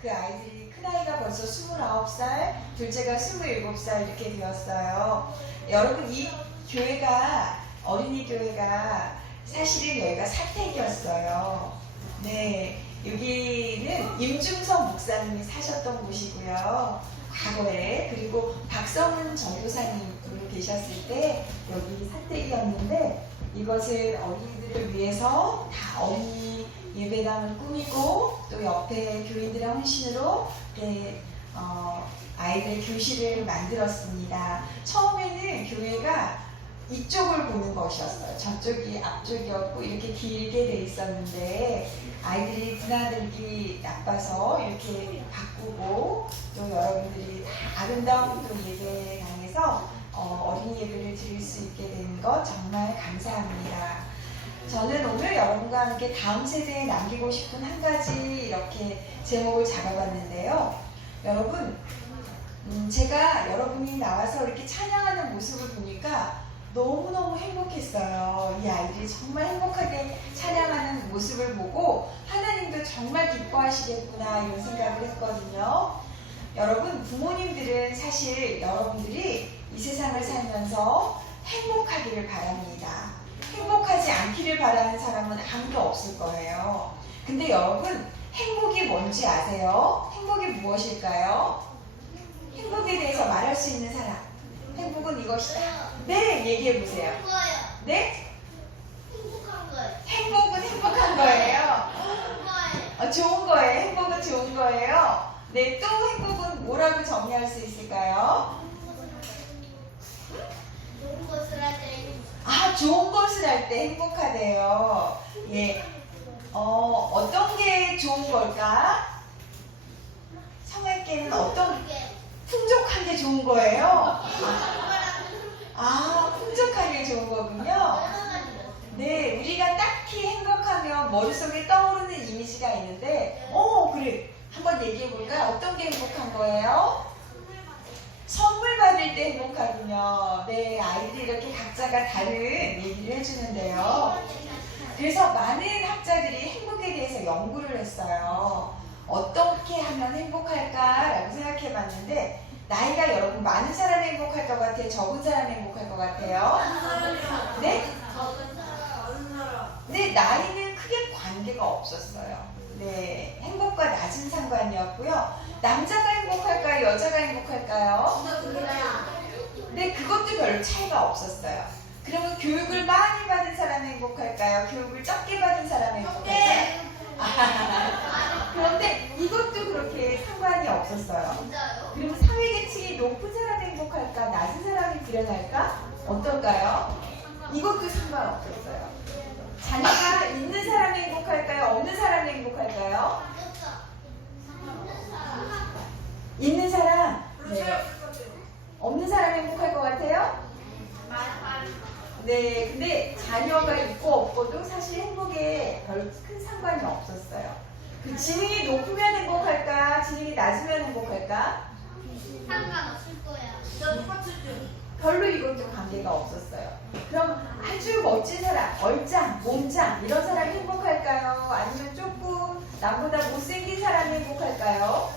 그 아이들이 큰아이가 벌써 29살, 둘째가 27살 이렇게 되었어요. 여러분, 이 교회가, 어린이 교회가 사실은 여기가 사택이었어요. 네, 여기는 임중성 목사님이 사셨던 곳이고요. 과거에. 그리고 박성은 전도사님으로 계셨을 때 여기 사택이었는데, 이것을 어린이들을 위해서 다 어린이 예배당을 꾸미고 또 옆에 교인들의 헌신으로 아이들 교실을 만들었습니다. 처음에는 교회가 이쪽을 보는 것이었어요. 저쪽이 앞쪽이었고 이렇게 길게 돼 있었는데 아이들이 드나들기 나빠서 이렇게 바꾸고 또 여러분들이 다 아름다운 또 예배당에서 어린이 예배를 드릴 수 있게 된 것 정말 감사합니다. 저는 오늘 여러분과 함께 다음 세대에 남기고 싶은 한 가지 이렇게 제목을 잡아봤는데요. 여러분, 제가 여러분이 나와서 이렇게 찬양하는 모습을 보니까 너무너무 행복했어요. 이 아이들이 정말 행복하게 찬양하는 모습을 보고 하나님도 정말 기뻐하시겠구나 이런 생각을 했거든요. 여러분, 부모님들은 사실 여러분들이 이 세상을 살면서 행복하기를 바랍니다. 행복하지 않기를 바라는 사람은 아무도 없을 거예요. 근데 여러분, 행복이 뭔지 아세요? 행복이 무엇일까요? 행복에 대해서 말할 수 있는 사람. 행복은 이것이다. 네, 얘기해 보세요. 네? 행복한 거예요. 행복은 행복한 거예요. 좋은 거예요. 행복은 좋은 거예요. 네, 또 행복은 뭐라고 정의할 수 있을까요? 좋은 것을 할 때. 좋은 것을 할 때 행복하대요. 예. 어떤 게 좋은 걸까? 성할게는 어떤 풍족한 게 좋은 거예요? 풍족한 게 좋은 거군요. 네, 우리가 딱히 행복하면 머릿속에 떠오르는 이미지가 있는데, 그래. 한번 얘기해 볼까요? 어떤 게 행복한 거예요? 선물 받을 때 행복하군요. 네, 아이들이 이렇게 각자가 다른 얘기를 해주는데요. 그래서 많은 학자들이 행복에 대해서 연구를 했어요. 어떻게 하면 행복할까라고 생각해 봤는데, 나이가 여러분 많은 사람이 행복할 것 같아요? 적은 사람이 행복할 것 같아요? 네? 네, 나이는 크게 관계가 없었어요. 네, 행복과 낮은 상관이었고요. 남자가 행복할까요? 여자가 행복할까요? 네, 그것도 별로 차이가 없었어요. 그러면 교육을 많이 받은 사람이 행복할까요? 교육을 적게 받은 사람이 행복할까요? 그런데 이것도 그렇게 상관이 없었어요. 그리고 사회계층이 높은 사람이 행복할까? 낮은 사람이 불행할까? 어떨까요? 이것도 상관없었어요. 자녀가 있는 사람이 행복할까요? 없는 사람이 행복할까요? 있는 사람? 네. 없는 사람이 행복할 것 같아요? 네, 근데 자녀가 있고 없고도 사실 행복에 별 큰 상관이 없었어요. 그 지능이 높으면 행복할까? 지능이 낮으면 행복할까? 상관없을 거야. 별로 이것도 관계가 없었어요. 그럼 아주 멋진 사람, 얼짱, 몸짱 이런 사람이 행복할까요? 아니면 조금 남보다 못생긴 사람이 행복할까요?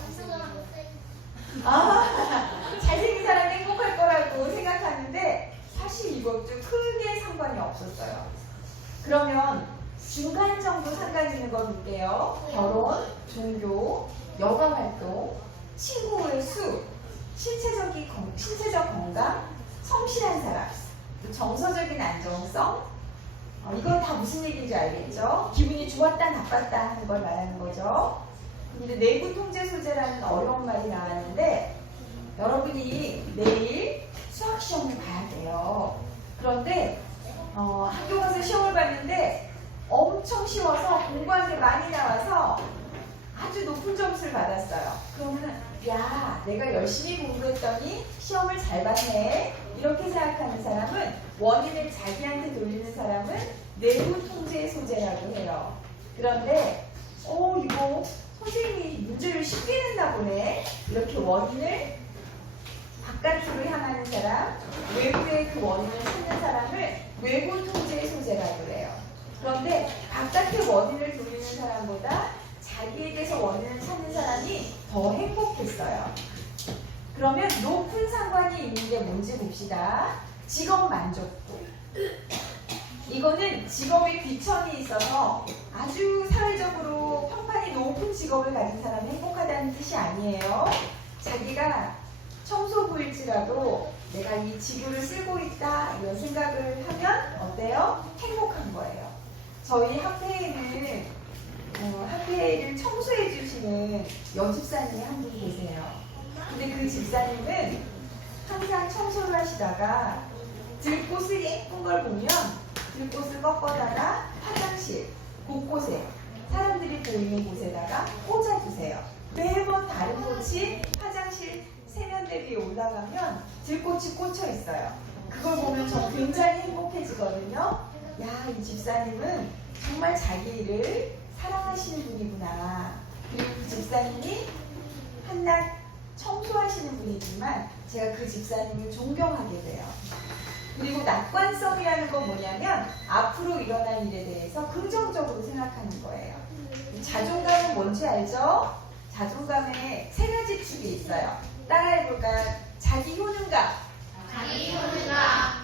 잘생긴 사람이 행복할 거라고 생각하는데 사실 이것도 크게 상관이 없었어요. 그러면 중간 정도 상관 있는 건 볼게요. 결혼, 종교, 여가 활동, 친구의 수, 신체적 건강, 성실한 사람, 정서적인 안정성, 이건 다 무슨 얘기인지 알겠죠? 기분이 좋았다 나빴다 하는 걸 말하는 거죠. 근데 내부 통제 소재라는 어려운 말이 나왔는데 여러분이 내일 수학 시험을 봐야 돼요. 그런데 학교 가서 시험을 봤는데 엄청 쉬워서 공부한 게 많이 나와서 아주 높은 점수를 받았어요. 그러면 야, 내가 열심히 공부했더니 시험을 잘 봤네 이렇게 생각하는 사람은, 원인을 자기한테 돌리는 사람은 내부 통제 소재라고 해요. 그런데 이거 선생님이 문제를 쉽게 냈나 보네 이렇게 원인을 바깥으로 향하는 사람, 외부의 그 원인을 찾는 사람을 외부 통제 소재라고 해요. 그런데 바깥의 원인을 돌리는 사람보다 자기에게서 원인을 찾는 사람이 집단이 더 행복했어요. 그러면 높은 상관이 있는 게 뭔지 봅시다. 직업 만족도. 이거는 직업에 귀천이 있어서 아주 사회적으로 평판이 높은 직업을 가진 사람이 행복하다는 뜻이 아니에요. 자기가 청소부일지라도 내가 이 지구를 쓰고 있다 이런 생각을 하면 어때요? 행복한 거예요. 저희 학회에는 학회를 청소해 주시는 여집사님이 한 분 계세요. 근데 그 집사님은 항상 청소를 하시다가 들꽃을 예쁜 걸 보면 들꽃을 꺾어다가 화장실 곳곳에 사람들이 보이는 곳에다가 꽂아주세요. 매번 다른 꽃이 화장실 세면대 위에 올라가면 들꽃이 꽂혀 있어요. 그걸 보면 저 굉장히 행복해지거든요. 야, 이 집사님은 정말 자기 일을 사랑하시는 분이구나. 그리고 그 집사님이 한낱 청소하시는 분이지만 제가 그 집사님을 존경하게 돼요. 그리고 낙관성이라는 건 뭐냐면 앞으로 일어날 일에 대해서 긍정적으로 생각하는 거예요. 자존감은 뭔지 알죠? 자존감에 세 가지 축이 있어요. 따라해볼까요? 자기 효능감,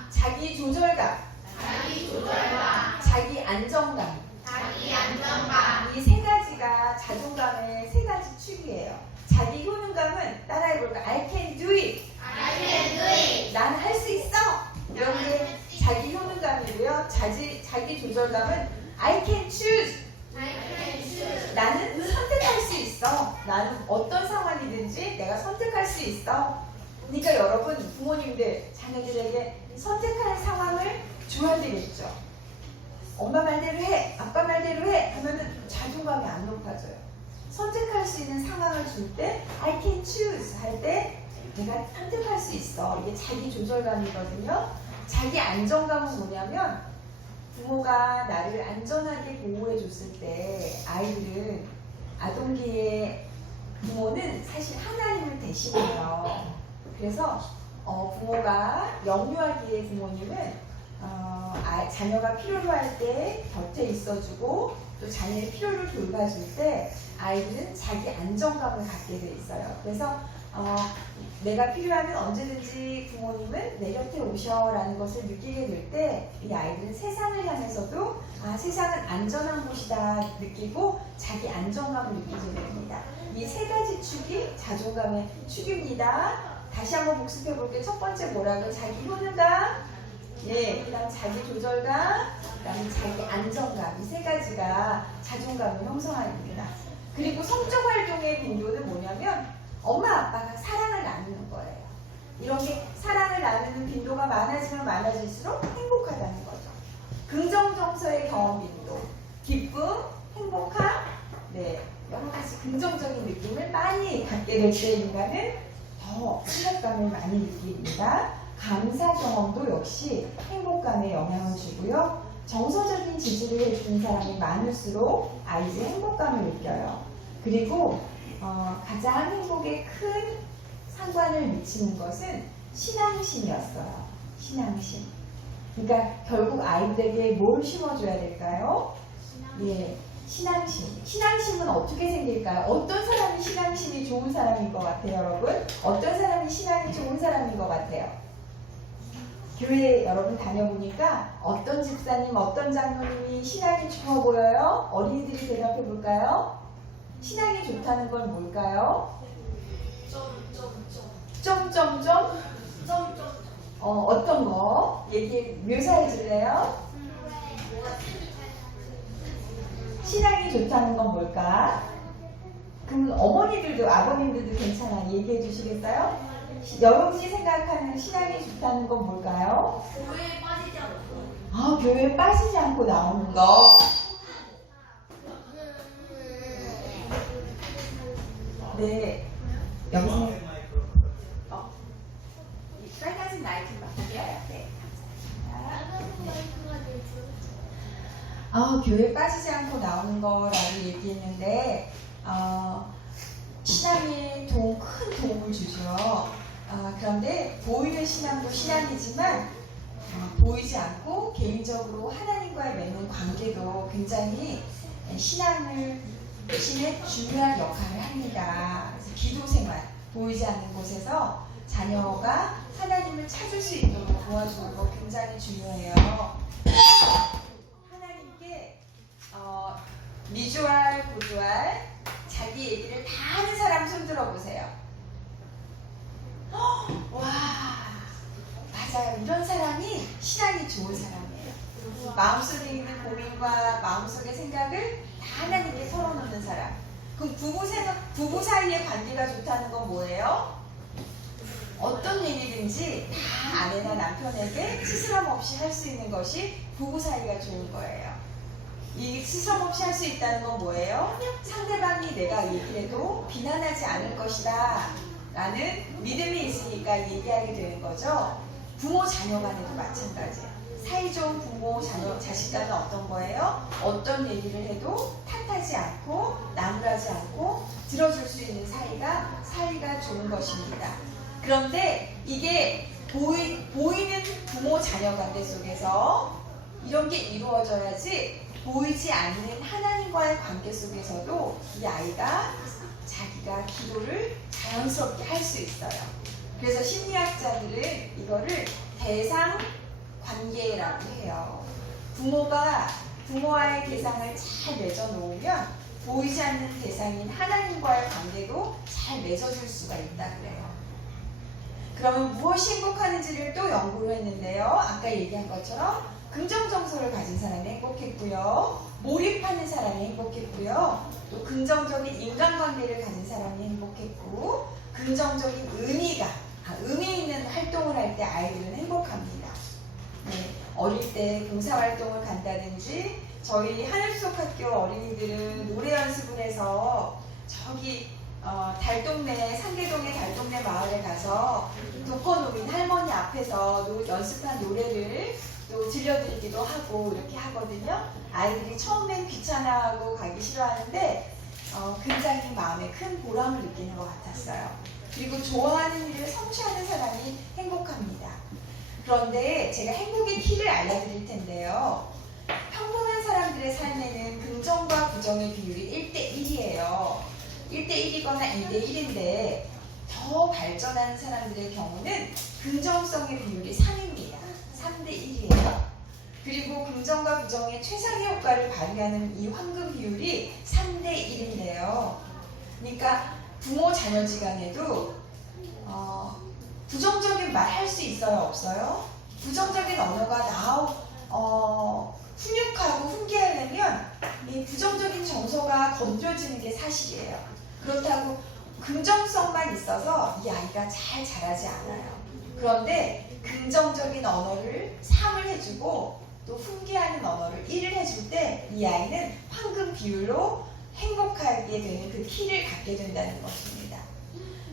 자기 조절감, 자기 안정감. 이 세 가지가 자존감의 세 가지 축이에요. 자기 효능감은 따라해볼까요? I can do it. 나는 할 수 있어. 이런 게 자기 효능감이고요. 자기 조절감은 I can choose. 나는 선택할 수 있어. 나는 어떤 상황이든지 내가 선택할 수 있어. 그러니까 여러분 부모님들 자녀들에게 선택할 상황을 줘야 되겠죠. 엄마 말대로 해, 아빠 말대로 해 하면은 자존감이 안 높아져요. 선택할 수 있는 상황을 줄 때 I can choose 할 때 내가 선택할 수 있어. 이게 자기 조절감이거든요. 자기 안정감은 뭐냐면 부모가 나를 안전하게 보호해 줬을 때 아이들은 아동기의 부모는 사실 하나님을 대신해요. 그래서 부모가 영유아기의 부모님은 자녀가 필요로 할 때 곁에 있어주고 또 자녀의 필요를 돌봐줄 때 아이들은 자기 안정감을 갖게 돼 있어요. 그래서 내가 필요하면 언제든지 부모님은 내 곁에 오셔라는 것을 느끼게 될 때 이 아이들은 세상을 향해서도 세상은 안전한 곳이다 느끼고 자기 안정감을 느끼게 됩니다. 이 세 가지 축이 자존감의 축입니다. 다시 한번 복습해 볼게요. 첫 번째 뭐라고? 자기 효능감, 그 다음 자기 조절감, 그 다음에 자기 안정감. 이 세 가지가 자존감을 형성합니다. 그리고 성적 활동의 빈도는 뭐냐면 엄마 아빠가 사랑을 나누는 거예요. 이런 게 사랑을 나누는 빈도가 많아지면 많아질수록 행복하다는 거죠. 긍정 정서의 경험 빈도, 기쁨, 행복함, 여러 가지 긍정적인 느낌을 많이 갖게 될 때 인간은 더 행복감을 많이 느낍니다. 감사 경험도 역시 행복감에 영향을 주고요. 정서적인 지지를 해주는 사람이 많을수록 아이들이 행복감을 느껴요. 그리고 가장 행복에 큰 상관을 미치는 것은 신앙심이었어요. 신앙심. 그러니까 결국 아이들에게 뭘 심어줘야 될까요? 신앙심. 신앙심은 어떻게 생길까요? 어떤 사람이 신앙심이 좋은 사람인 것 같아요, 여러분? 어떤 사람이 신앙이 좋은 사람인 것 같아요? 교회 여러분 다녀보니까 어떤 집사님, 어떤 장로님이 신앙이 좋아 보여요? 어린이들이 대답해 볼까요? 신앙이 좋다는 건 뭘까요? 점점점? 어떤 거? 묘사해 줄래요? 신앙이 좋다는 건 뭘까? 그럼 어머니들도 아버님들도 괜찮아. 얘기해 주시겠어요? 여러분이 생각하는 신앙이 좋다는 건 뭘까요? 교회에 빠지지 않고. 교회에 빠지지 않고 나오는 거. 여기서 빨간색 라이트 바꿀게요. 감사합니다. 교회에 빠지지 않고 나오는 거라고 얘기했는데 신앙에 큰 도움을 주죠. 그런데 보이는 신앙도 신앙이지만 보이지 않고 개인적으로 하나님과의 맺는 관계도 굉장히 신앙을 신의 중요한 역할을 합니다. 그래서 기도 생활, 보이지 않는 곳에서 자녀가 하나님을 찾을 수 있도록 도와주는 거 굉장히 중요해요. 하나님께 미주알, 고주알, 자기 얘기를 다 하는 사람 손 들어보세요. 와, 맞아요. 이런 사람이 신앙이 좋은 사람이에요. 마음속에 있는 고민과 마음속의 생각을 다 하나님께 털어놓는 사람. 그럼 부부 사이의 관계가 좋다는 건 뭐예요? 어떤 일이든지 다 아내나 남편에게 스스럼 없이 할 수 있는 것이 부부 사이가 좋은 거예요. 이 스스럼 없이 할 수 있다는 건 뭐예요? 상대방이 내가 얘기를 해도 비난하지 않을 것이다 라는 믿음이 있으니까 얘기하게 되는 거죠. 부모 자녀 간에도 마찬가지예요. 사이좋은 부모 자식 간은 어떤 거예요? 어떤 얘기를 해도 탓하지 않고 나무라지 않고 들어줄 수 있는 사이가 좋은 것입니다. 그런데 이게 보이는 부모 자녀 관계 속에서 이런 게 이루어져야지, 보이지 않는 하나님과의 관계 속에서도 이 아이가 자기가 기도를 자연스럽게 할 수 있어요. 그래서 심리학자들은 이거를 대상 관계라고 해요. 부모가 부모와의 대상을 잘 맺어놓으면 보이지 않는 대상인 하나님과의 관계도 잘 맺어줄 수가 있다 그래요. 그러면 무엇이 행복하는지를 또 연구를 했는데요. 아까 얘기한 것처럼 긍정정서를 가진 사람이 행복했고요. 몰입하는 사람이 행복했고요. 또 긍정적인 인간관계를 가진 사람이 행복했고, 긍정적인 의미 있는 활동을 할 때 아이들은 행복합니다. 네, 어릴 때 봉사활동을 간다든지, 저희 하늘속학교 어린이들은 노래 연습을 해서 저기 상계동의 달동네 마을에 가서 독거노인 할머니 앞에서 연습한 노래를 또 들려드리기도 하고 이렇게 하거든요. 아이들이 처음엔 귀찮아하고 가기 싫어하는데 굉장히 마음에 큰 보람을 느끼는 것 같았어요. 그리고 좋아하는 일을 성취하는 사람이 행복합니다. 그런데 제가 행복의 키를 알려드릴 텐데요. 평범한 사람들의 삶에는 긍정과 부정의 비율이 1대1이에요. 1대1이거나 2대1인데 더 발전하는 사람들의 경우는 긍정성의 비율이 3입니다. 3대1이에요. 그리고 긍정과 부정의 최상의 효과를 발휘하는 이 황금 비율이 3대1인데요. 그러니까 부모 자녀지간에도 부정적인 말 할 수 있어요? 없어요? 부정적인 언어가 훈육하고 훈계하려면 이 부정적인 정서가 건드려지는 게 사실이에요. 그렇다고 긍정성만 있어서 이 아이가 잘 자라지 않아요. 그런데 긍정적인 언어를 3을 해주고 또 훈계하는 언어를 1을 해줄 때 이 아이는 황금 비율로 행복하게 되는 그 키를 갖게 된다는 것입니다.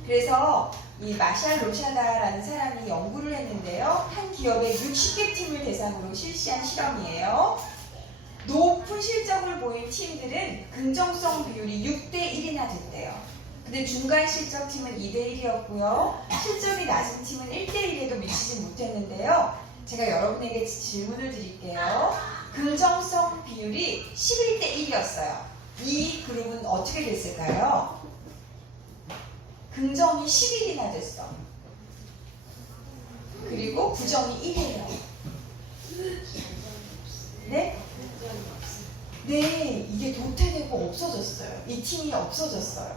그래서 이 마샬 로샤다라는 사람이 연구를 했는데요. 한 기업의 60개 팀을 대상으로 실시한 실험이에요. 높은 실적을 보인 팀들은 긍정성 비율이 6대1이나 됐대요. 근데 중간 실적 팀은 2대1이었고요. 실적이 낮은 팀은 1대1에도 미치지 못했는데요. 제가 여러분에게 질문을 드릴게요. 긍정성 비율이 11대1이었어요. 이 그룹은 어떻게 됐을까요? 긍정이 11이나 됐어. 그리고 부정이 1이에요. 네? 네, 이게 도태되고 없어졌어요. 이 팀이 없어졌어요.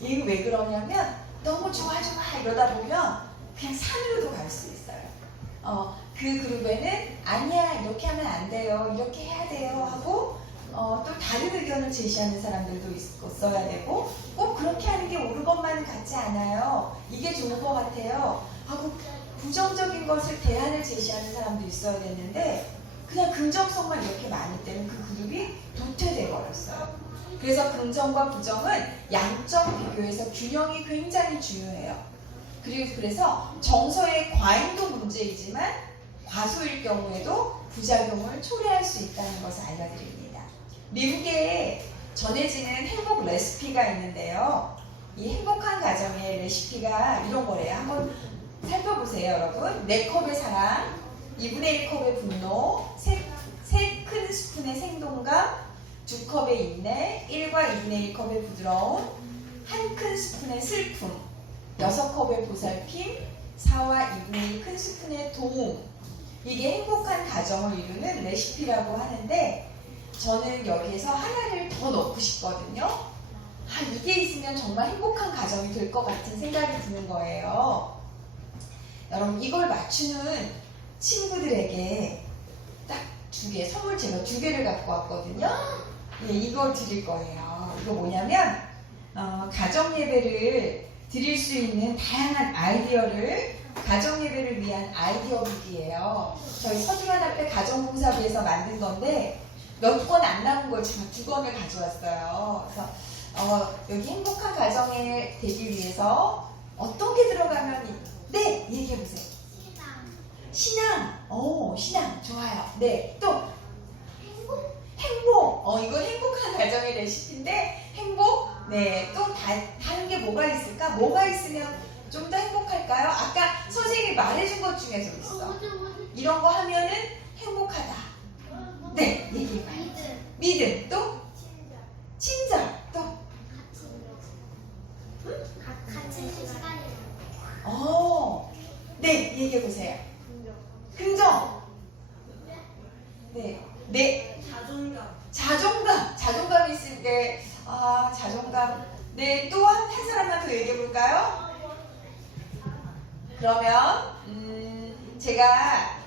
이게 왜 그러냐면 너무 좋아 이러다 보면 그냥 산으로도 갈 수 있어요. 그 그룹에는 아니야, 이렇게 하면 안 돼요, 이렇게 해야 돼요 하고 또 다른 의견을 제시하는 사람들도 있어야 되고, 꼭 그렇게 하는 게 옳은 것만은 같지 않아요, 이게 좋은 것 같아요 하고 부정적인 것을 대안을 제시하는 사람도 있어야 되는데 그냥 긍정성만 이렇게 많이 때문에 그 그룹이 도태돼 버렸어요. 그래서 긍정과 부정은 양적 비교에서 균형이 굉장히 중요해요. 그래서 정서의 과잉도 문제이지만 과소일 경우에도 부작용을 초래할 수 있다는 것을 알려드립니다. 미국에 전해지는 행복 레시피가 있는데요. 이 행복한 가정의 레시피가 이런 거래요. 한번 살펴보세요, 여러분. 4컵의 사랑, 2분의 1컵의 분노, 3 큰 스푼의 생동감, 2컵의 인내, 1과 2분의 1컵의 부드러움, 한 큰 스푼의 슬픔, 6컵의 보살핌, 4와 2분의 1 큰 스푼의 도움. 이게 행복한 가정을 이루는 레시피라고 하는데 저는 여기에서 하나를 더 넣고 싶거든요. 이게 있으면 정말 행복한 가정이 될 것 같은 생각이 드는 거예요. 여러분 이걸 맞추는 친구들에게 딱 2개, 선물 제가 2개를 갖고 왔거든요. 예, 이걸 드릴 거예요. 이거 뭐냐면 가정 예배를 드릴 수 있는 다양한 아이디어를 가정 예배를 위한 아이디어 북이에요. 저희 서주만 앞에 가정봉사부에서 만든 건데 몇 권 안 남은 걸 제가 2권을 가져왔어요. 그래서 여기 행복한 가정에 되기 위해서 어떤 게 들어가면 네 얘기해 보세요. 신앙. 신앙 좋아요. 네, 또 행복. 이거 행복한 가정의 레시피인데 행복. 네, 또 다른 게 뭐가 있을까? 뭐가 있으면 좀 더 행복할까요? 아까 선생님이 말해준 것 중에서 있어. 이런 거 하면은 행복하다. 네, 얘기해봐요. 믿음. 또 친절. 또 같은 시간이 네, 얘기해 보세요. 긍정. 네. 자존감 있을 때, 자존감. 네, 또 한 사람만 더 얘기해 볼까요? 그러면, 제가,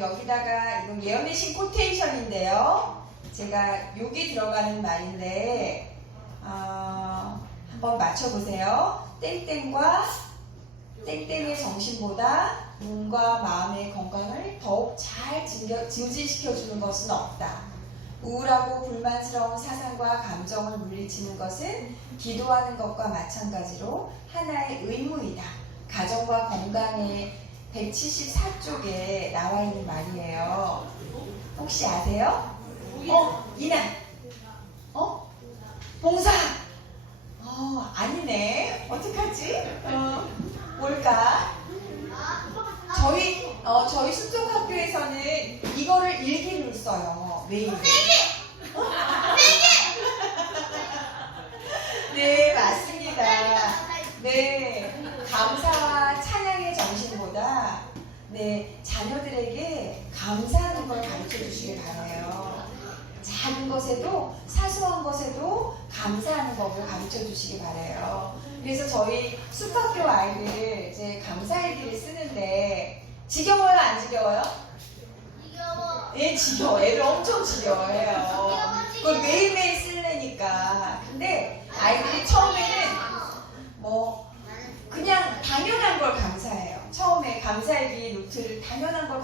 여기다가, 이건 예언의신 코테이션인데요. 제가 여기 들어가는 말인데, 한번 맞춰보세요. 땡땡과 땡땡의 정신보다 몸과 마음의 건강을 더욱 잘 증진시켜주는 것은 없다. 우울하고 불만스러운 사상과 감정을 물리치는 것은 기도하는 것과 마찬가지로 하나의 의무이다. 가정과 건강의 174쪽에 나와 있는 말이에요. 혹시 아세요? 이난. 봉사. 아니네. 어떡하지? 뭘까? 저희 순종학교에서는 이거를 일기를 써요. 매일. 네, 맞습니다. 네, 감사와 찬양의 정신보다 네, 자녀들에게 감사하는 걸 가르쳐 주시길 바라요. 작은 것에도 사소한 것에도 감사하는 법을 가르쳐 주시기 바라요. 그래서 저희 숲학교 아이들 이제 감사일기를 쓰는데 지겨워요, 안 지겨워요? 지겨워. 예, 지겨워. 애들 엄청 지겨워해요. 그걸 매일매일 쓰려니까. 근데 아이들이 처음에는 그냥 당연한 걸 감사해요. 처음에 감사일기 노트를 당연한 걸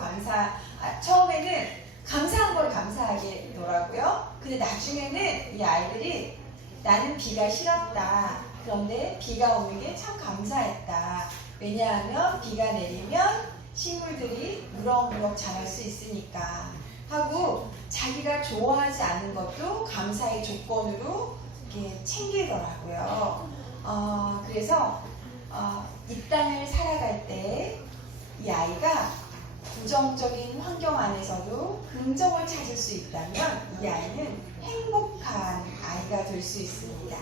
처음에는 감사한 걸 감사하겠더라고요. 근데 나중에는 이 아이들이 나는 비가 싫었다. 그런데 비가 오는 게 참 감사했다. 왜냐하면 비가 내리면 식물들이 무럭무럭 자랄 수 있으니까 하고 자기가 좋아하지 않는 것도 감사의 조건으로 이렇게 챙기더라고요. 그래서 이 땅을 살아갈 때 이 아이가 부정적인 환경 안에서도 긍정을 찾을 수 있다면 이 아이는 행복한 아이가 될 수 있습니다.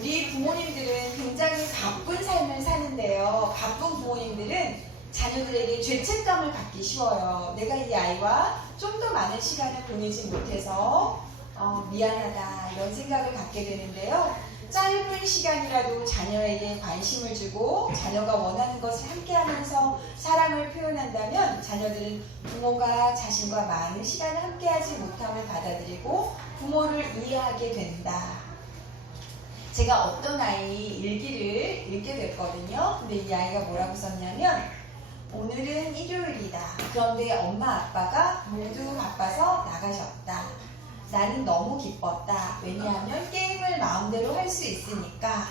우리 부모님들은 굉장히 바쁜 삶을 사는데요. 바쁜 부모님들은 자녀들에게 죄책감을 갖기 쉬워요. 내가 이 아이와 좀 더 많은 시간을 보내지 못해서 미안하다 이런 생각을 갖게 되는데요. 짧은 시간이라도 자녀에게 관심을 주고 자녀가 원하는 것을 함께하면서 사랑을 표현한다면 자녀들은 부모가 자신과 많은 시간을 함께하지 못함을 받아들이고 부모를 이해하게 된다. 제가 어떤 아이 일기를 읽게 됐거든요. 근데 이 아이가 뭐라고 썼냐면 오늘은 일요일이다. 그런데 엄마 아빠가 모두 바빠서 나가셨다. 나는 너무 기뻤다. 왜냐하면 게임을 마음대로 할 수 있으니까.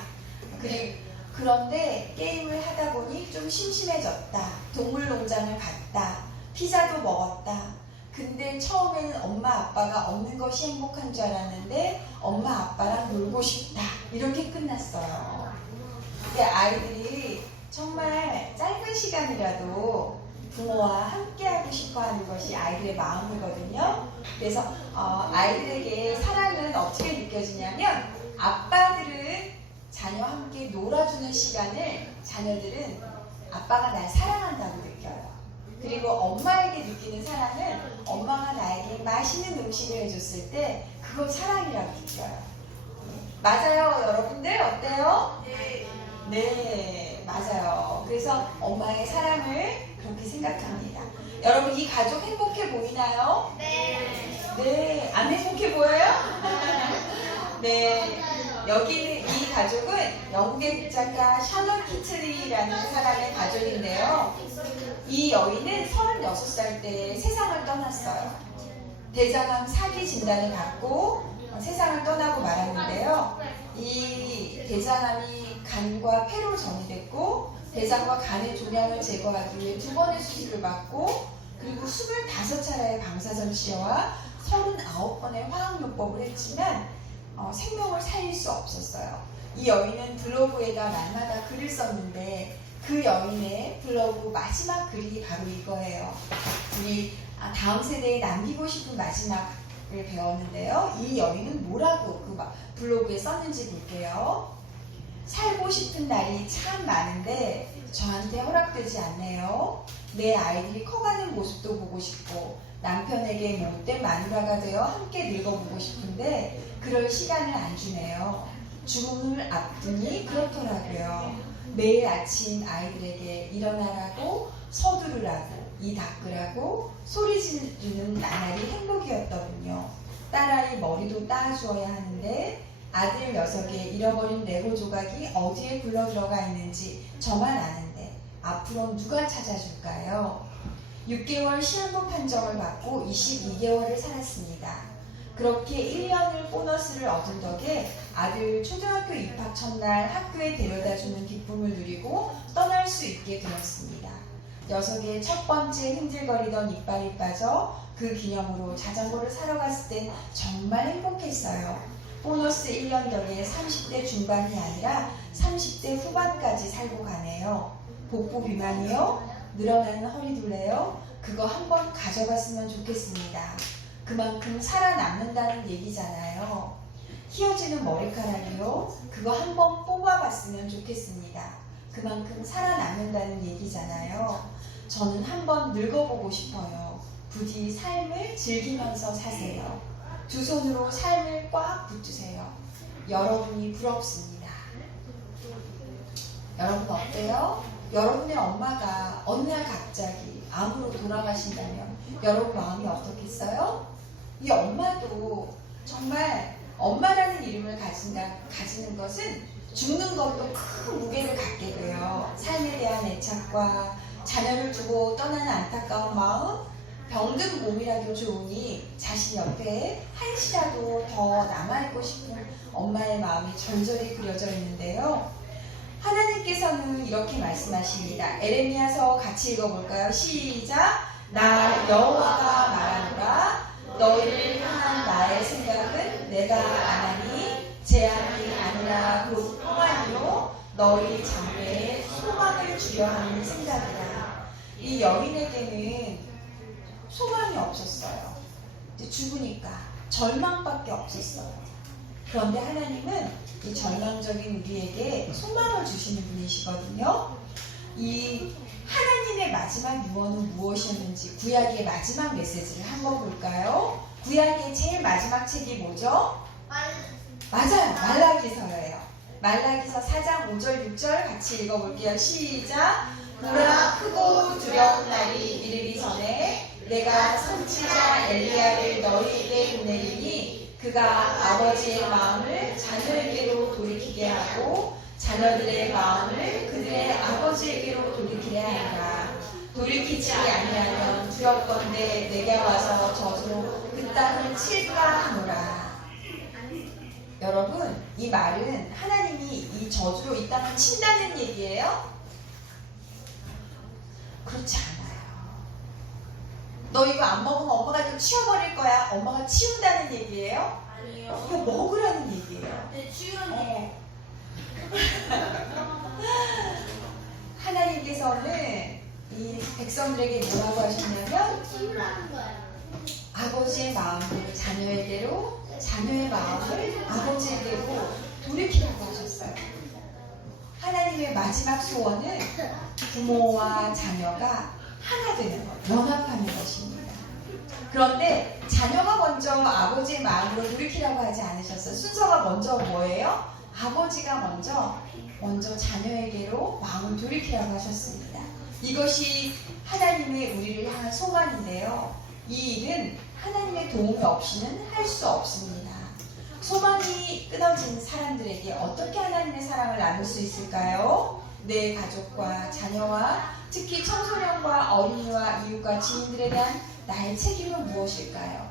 그런데 게임을 하다 보니 좀 심심해졌다. 동물농장을 갔다. 피자도 먹었다. 근데 처음에는 엄마 아빠가 없는 것이 행복한 줄 알았는데 엄마 아빠랑 놀고 싶다. 이렇게 끝났어요. 근데 아이들이 정말 짧은 시간이라도 부모와 함께하고 싶어하는 것이 아이들의 마음이거든요. 그래서 아이들에게 사랑은 어떻게 느껴지냐면 아빠들은 자녀와 함께 놀아주는 시간을 자녀들은 아빠가 날 사랑한다고 느껴요. 그리고 엄마에게 느끼는 사랑은 엄마가 나에게 맛있는 음식을 해줬을 때 그걸 사랑이라고 느껴요. 맞아요, 여러분들? 어때요? 네, 맞아요. 그래서 엄마의 사랑을 그렇게 생각합니다. 여러분, 이 가족 행복해 보이나요? 네, 안 행복해 보여요? 네, 여기는 이 가족은 영국의 극작가 샬럿 키틀리라는 사람의 가족인데요. 이 여인은 36살 때 세상을 떠났어요. 대장암 4기 진단을 받고 세상을 떠나고 말았는데요. 이 대장암이 간과 폐로 전이됐고 대장과 간의 종양을 제거하기 위해 2번의 수술을 받고 그리고 25차례의 방사선 치료와 39번의 화학요법을 했지만 생명을 살릴 수 없었어요. 이 여인은 블로그에다 날마다 글을 썼는데 그 여인의 블로그 마지막 글이 바로 이거예요. 우리 다음 세대에 남기고 싶은 마지막을 배웠는데요. 이 여인은 뭐라고 그 블로그에 썼는지 볼게요. 살고 싶은 날이 참 많은데 저한테 허락되지 않네요. 내 아이들이 커가는 모습도 보고 싶고 남편에게 못된 마누라가 되어 함께 늙어보고 싶은데 그럴 시간을 안 주네요. 죽음을 앞두니 그렇더라고요. 매일 아침 아이들에게 일어나라고 서두르라고 이 닦으라고 소리 지르는 나날이 행복이었더군요. 딸아이 머리도 따주어야 하는데 아들 녀석의 잃어버린 레고 조각이 어디에 굴러 들어가 있는지 저만 아는데 앞으로 누가 찾아줄까요? 6개월 시한부 판정을 받고 22개월을 살았습니다. 그렇게 1년을 보너스를 얻은 덕에 아들 초등학교 입학 첫날 학교에 데려다주는 기쁨을 누리고 떠날 수 있게 되었습니다. 녀석의 첫 번째 흔들거리던 이빨이 빠져 그 기념으로 자전거를 사러 갔을 땐 정말 행복했어요. 보너스 1년 덕에 30대 중반이 아니라 30대 후반까지 살고 가네요. 복부 비만이요? 늘어나는 허리둘레요? 그거 한번 가져갔으면 좋겠습니다. 그만큼 살아남는다는 얘기잖아요. 휘어지는 머리카락이요? 그거 한번 뽑아봤으면 좋겠습니다. 그만큼 살아남는다는 얘기잖아요. 저는 한번 늙어보고 싶어요. 부디 삶을 즐기면서 사세요. 두 손으로 삶을 꽉 붙드세요. 여러분이 부럽습니다. 여러분 어때요? 여러분의 엄마가 어느 날 갑자기 암으로 돌아가신다면 여러분 마음이 어떻겠어요? 이 엄마도 정말 엄마라는 이름을 가지는 것은 죽는 것도 큰 무게를 갖게 돼요. 삶에 대한 애착과 자녀를 두고 떠나는 안타까운 마음, 병든 몸이라도 좋으니 자신 옆에 한시라도 더 남아있고 싶은 엄마의 마음이 절절히 그려져 있는데요. 하나님께서는 이렇게 말씀하십니다. 에레미야서 같이 읽어볼까요? 시작! 나 여호와가 말하노라. 너희를 향한 나의 생각은 내가 아나니 재앙이 아니라 곧 평안이요 너희 장래에 소망을 주려 하는 생각이라. 이 여인에게는 소망이 없었어요. 이제 죽으니까 절망밖에 없었어요. 그런데 하나님은 이 절망적인 우리에게 소망을 주시는 분이시거든요. 이 하나님의 마지막 유언은 무엇이었는지 구약의 마지막 메시지를 한번 볼까요? 구약의 제일 마지막 책이 뭐죠? 맞아요. 말라기서예요. 말라기서 4장 5절 6절 같이 읽어볼게요. 시작! 보라 크고 두려운 날이 이르기 전에 내가 선지자 엘리야를 너희에게 보내리니 그가 아버지의 마음을 자녀에게로 돌이키게 하고 자녀들의 마음을 그들의 아버지에게로 돌이키게 하리라. 돌이키지 아니하면 두렵건대 내게 와서 저주로 그 땅을 칠까 하노라. 여러분, 이 말은 하나님이 이 저주로 이 땅을 친다는 얘기예요? 그렇지 않아요. 너 이거 안 먹으면 엄마가 좀 치워버릴 거야. 엄마가 치운다는 얘기예요? 아니에요. 이거 먹으라는 얘기예요. 네, 치유는 하나님께서는 이 백성들에게 뭐라고 하셨냐면 힘나는 거야. 아버지의 마음을 자녀에게로, 자녀의 마음을 아버지에게로 돌이키라고 하셨어요. 하나님의 마지막 소원은 부모와 자녀가 하나 되는 것, 연합하는 것입니다. 그런데 자녀가 먼저 아버지의 마음으로 돌이키라고 하지 않으셨어요. 순서가 먼저 뭐예요? 아버지가 먼저 자녀에게로 마음을 돌이키라고 하셨습니다. 이것이 하나님의 우리를 향한 소망인데요. 이 일은 하나님의 도움이 없이는 할 수 없습니다. 소망이 끊어진 사람들에게 어떻게 하나님의 사랑을 나눌 수 있을까요? 내 가족과 자녀와 특히 청소년과 어린이와 이웃과 지인들에 대한 나의 책임은 무엇일까요?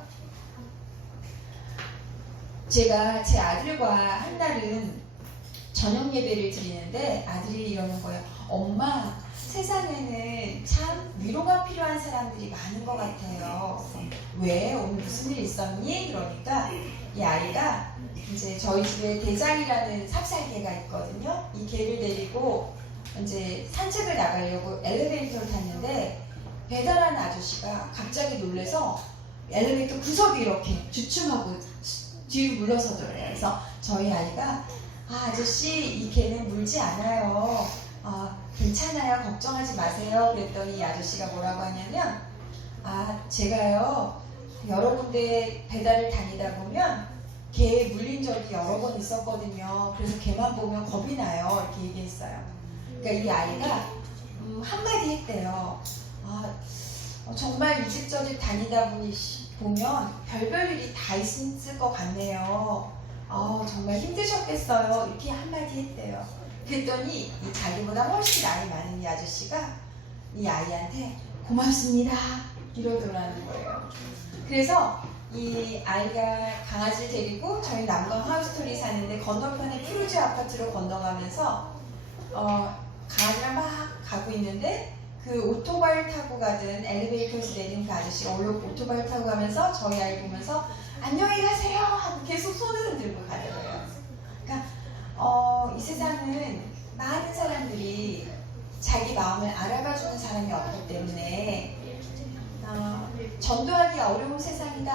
제가 제 아들과 한날은 저녁 예배를 드리는데 아들이 이러는 거예요. 엄마, 세상에는 참 위로가 필요한 사람들이 많은 것 같아요. 왜? 오늘 무슨 일 있었니? 그러니까 이 아이가 이제 저희 집에 대장이라는 삽살개가 있거든요. 이 개를 데리고 이제 산책을 나가려고 엘리베이터를 탔는데 배달하는 아저씨가 갑자기 놀래서 엘리베이터 구석이 이렇게 주춤하고 뒤로 물러서더래요. 그래서 저희 아이가 아저씨 이 개는 물지 않아요. 괜찮아요. 걱정하지 마세요. 그랬더니 이 아저씨가 뭐라고 하냐면 제가요 여러 군데 배달을 다니다 보면 개에 물린 적이 여러 번 있었거든요. 그래서 개만 보면 겁이 나요. 이렇게 얘기했어요. 그러니까 이 아이가 한마디 했대요. 정말 이 집 저 집 다니다 보면 별별 일이 다 있을 것 같네요. 정말 힘드셨겠어요. 이렇게 한마디 했대요. 그랬더니 이 자기보다 훨씬 나이 많은 이 아저씨가 이 아이한테 고맙습니다 이러더라는 거예요. 그래서 이 아이가 강아지를 데리고 저희 남강 하우스토리 사는데 건너편에 푸르지 아파트로 건너가면서 강아지랑 막 가고 있는데 그 오토바이 타고 가든 엘리베이터에서 내린 그 아저씨가 오토바이 타고 가면서 저희 아이 보면서 안녕히 가세요 하고 계속 손을 흔들고 가더라고요. 그러니까 이 세상은 많은 사람들이 자기 마음을 알아봐주는 사람이 없기 때문에 전도하기 어려운 세상이다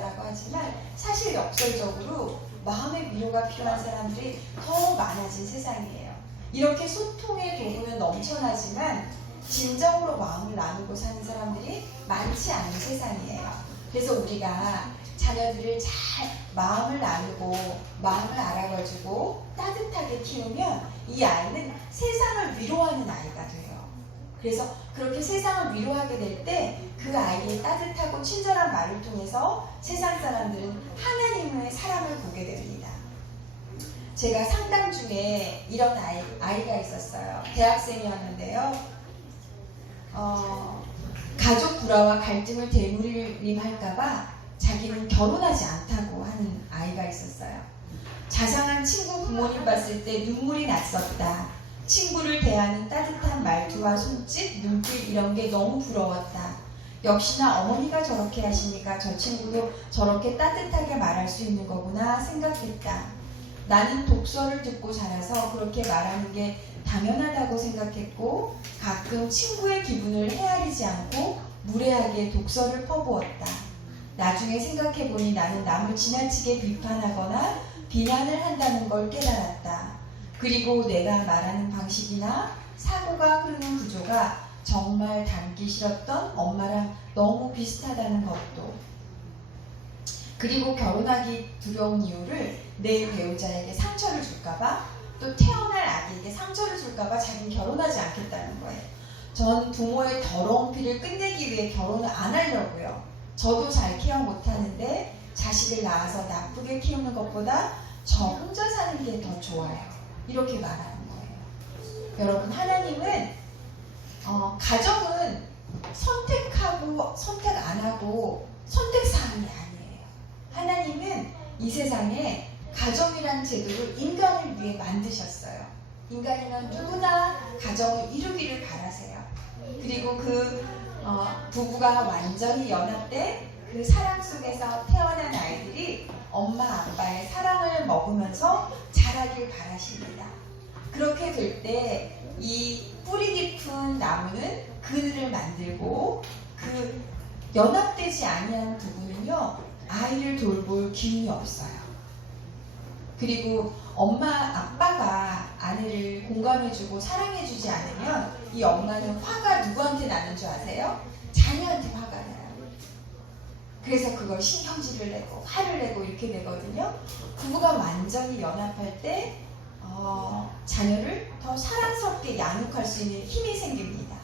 라고 하지만 사실 역설적으로 마음의 위로가 필요한 사람들이 더 많아진 세상이에요. 이렇게 소통의 도구는 넘쳐나지만 진정으로 마음을 나누고 사는 사람들이 많지 않은 세상이에요. 그래서 우리가 자녀들을 잘 마음을 나누고 마음을 알아봐주고 따뜻하게 키우면 이 아이는 세상을 위로하는 아이가 돼요. 그래서 그렇게 세상을 위로하게 될 때 그 아이의 따뜻하고 친절한 말을 통해서 세상 사람들은 하나님의 사랑을 보게 됩니다. 제가 상담 중에 이런 아이가 있었어요. 대학생이었는데요. 가족 불화와 갈등을 대물림할까봐 자기는 결혼하지 않다고 하는 아이가 있었어요. 자상한 친구 부모님 봤을 때 눈물이 났었다. 친구를 대하는 따뜻한 말투와 손짓, 눈빛 이런 게 너무 부러웠다. 역시나 어머니가 저렇게 하시니까 저 친구도 저렇게 따뜻하게 말할 수 있는 거구나 생각했다. 나는 독서를 듣고 자라서 그렇게 말하는 게 당연하다고 생각했고 가끔 친구의 기분을 헤아리지 않고 무례하게 독서를 퍼부었다. 나중에 생각해보니 나는 남을 지나치게 비판하거나 비난을 한다는 걸 깨달았다. 그리고 내가 말하는 방식이나 사고가 흐르는 구조가 정말 닮기 싫었던 엄마랑 너무 비슷하다는 것도. 그리고 결혼하기 두려운 이유를 내 배우자에게 상처를 줄까봐 또 태어날 아기에게 상처를 줄까봐 자기는 결혼하지 않겠다는 거예요. 전 부모의 더러운 피를 끝내기 위해 결혼을 안 하려고요. 저도 잘 케어 못하는데 자식을 낳아서 나쁘게 키우는 것보다 저 혼자 사는 게 더 좋아요. 이렇게 말하는 거예요. 여러분, 하나님은 가정은 선택하고 선택 안 하고 선택사항이 아니에요. 하나님은 이 세상에 가정이라는 제도를 인간을 위해 만드셨어요. 인간이면 누구나 가정을 이루기를 바라세요. 그리고 그 부부가 완전히 연합돼 그 사랑 속에서 태어난 아이들이 엄마 아빠의 사랑을 먹으면서 자라길 바라십니다. 그렇게 될 때 이 뿌리 깊은 나무는 그늘을 만들고 그 연합되지 아니한 부부는요 아이를 돌볼 기운이 없어요. 그리고 엄마 아빠가 아내를 공감해주고 사랑해주지 않으면 이 엄마는 화가 누구한테 나는 줄 아세요? 자녀한테 화가 나요. 그래서 그걸 신경질을 내고 화를 내고 이렇게 되거든요. 부부가 완전히 연합할 때 자녀를 더 사랑스럽게 양육할 수 있는 힘이 생깁니다.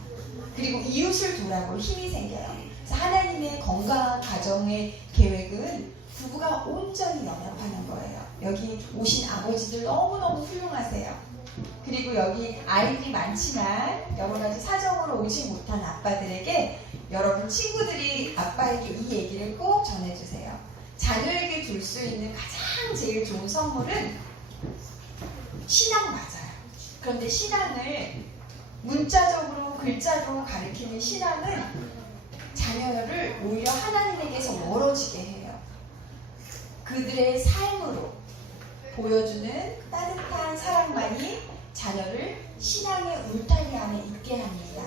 그리고 이웃을 돌아볼 힘이 생겨요. 그래서 하나님의 건강한 가정의 계획은 부부가 온전히 연합하는 거예요. 여기 오신 아버지들 너무너무 훌륭하세요. 그리고 여기 아이들이 많지만 여러 가지 사정으로 오지 못한 아빠들에게 여러분 친구들이 아빠에게 이 얘기를 꼭 전해주세요. 자녀에게 줄 수 있는 가장 제일 좋은 선물은 신앙 맞아요. 그런데 신앙을 문자적으로 글자로 가리키는 신앙은 자녀를 오히려 하나님에게서 멀어지게 해요. 그들의 삶으로 보여주는 따뜻한 사랑만이 자녀를 신앙의 울타리 안에 있게 합니다.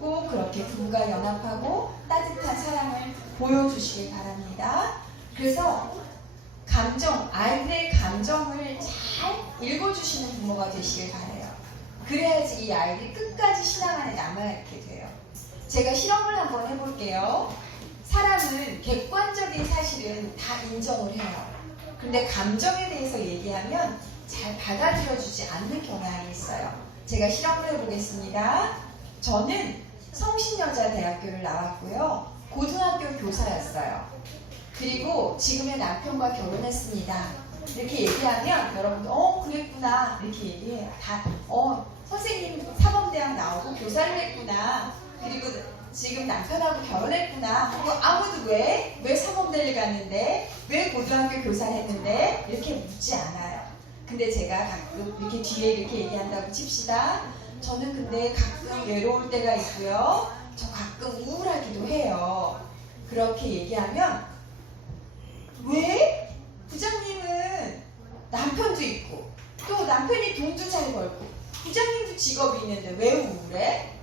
꼭 그렇게 부부가 연합하고 따뜻한 사랑을 보여주시길 바랍니다. 그래서 아이들의 감정을 잘 읽어주시는 부모가 되시길 바래요. 그래야지 이 아이들이 끝까지 신앙 안에 남아있게 돼요. 제가 실험을 한번 해볼게요. 사람은 객관적인 사실은 다 인정을 해요. 근데 감정에 대해서 얘기하면 잘 받아들여주지 않는 경향이 있어요. 제가 실험을 해보겠습니다. 저는 성신여자대학교를 나왔고요. 고등학교 교사였어요. 그리고 지금의 남편과 결혼했습니다. 이렇게 얘기하면 여러분들 그랬구나 이렇게 얘기해요. 다 선생님 사범대학 나오고 교사를 했구나. 그리고 지금 남편하고 결혼했구나. 아무도 왜 사범대를 갔는데 왜 고등학교 교사를 했는데 이렇게 묻지 않아요. 근데 제가 가끔 이렇게 뒤에 이렇게 얘기한다고 칩시다. 저는 근데 가끔 외로울 때가 있고요. 저 가끔 우울하기도 해요. 그렇게 얘기하면 왜? 부장님은 남편도 있고 또 남편이 돈도 잘 벌고 부장님도 직업이 있는데 왜 우울해?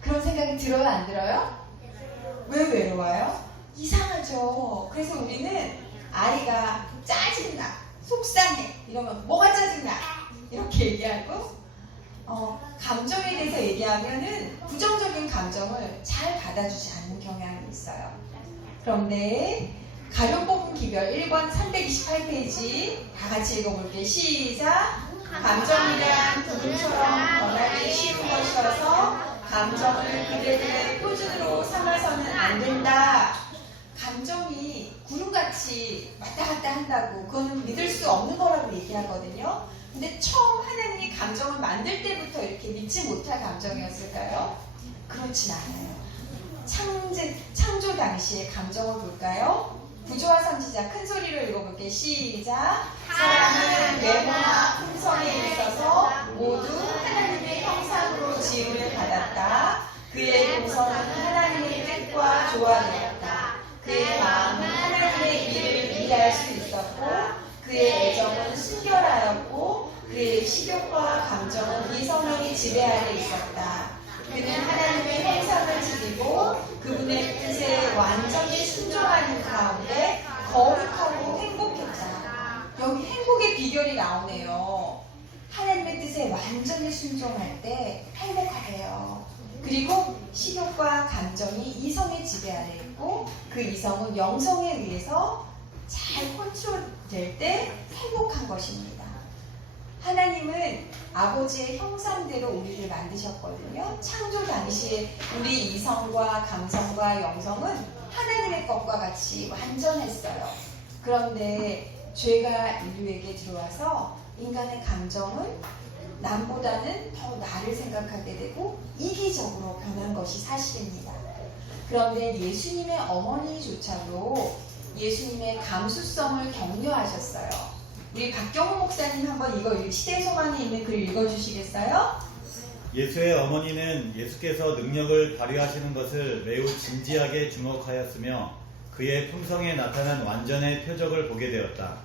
그런 생각이 들어요? 안 들어요? 왜 외로워요? 이상하죠. 그래서 우리는 아이가 짜증나, 속상해 이러면 뭐가 짜증나? 이렇게 얘기하고 감정에 대해서 얘기하면은 부정적인 감정을 잘 받아주지 않는 경향이 있어요. 그런데 가령 뽑은 기별 1번 328페이지 다 같이 읽어볼게요. 시작! 감정이란 구름처럼 변하기 쉬운 것이어서 감정을 그대들의 표준으로 삼아서는 안 된다. 감정이 구름같이 왔다 갔다 한다고 그거는 믿을 수 없는 거라고 얘기하거든요. 근데 처음 하나님이 감정을 만들 때부터 이렇게 믿지 못할 감정이었을까요? 그렇진 않아요. 창조 당시의 감정을 볼까요? 구조화 삼시자 큰 소리로 읽어볼게요. 시작! 사람은 외모나 품성에 있어서 모두 하나님의 형상으로 지음을 받았다. 그의 동선은 하나님의 뜻과 조화되었다. 그의 마음은 하나님의 일을 이해할 수 있었고 그의 애정은 순결하였고 그의 식욕과 감정은 이성이 지배하에 있었다. 그는 하나님의 형상을 지키고 그분의 뜻에 완전히 순종하는 가운데 거룩하고 행복했다. 여기 행복의 비결이 나오네요. 하나님의 뜻에 완전히 순종할 때 행복하대요. 그리고 식욕과 감정이 이성의 지배 아래 있고 그 이성은 영성에 의해서 잘 컨트롤될 때 행복한 것입니다. 하나님은 아버지의 형상대로 우리를 만드셨거든요. 창조 당시에 우리 이성과 감성과 영성은 하나님의 것과 같이 완전했어요. 그런데 죄가 인류에게 들어와서 인간의 감정은 남보다는 더 나를 생각하게 되고 이기적으로 변한 것이 사실입니다. 그런데 예수님의 어머니조차도 예수님의 감수성을 격려하셨어요. 우리 박경호 목사님 한번 이거 시대소망에 있는 글 읽어주시겠어요? 예수의 어머니는 예수께서 능력을 발휘하시는 것을 매우 진지하게 주목하였으며 그의 품성에 나타난 완전의 표적을 보게 되었다.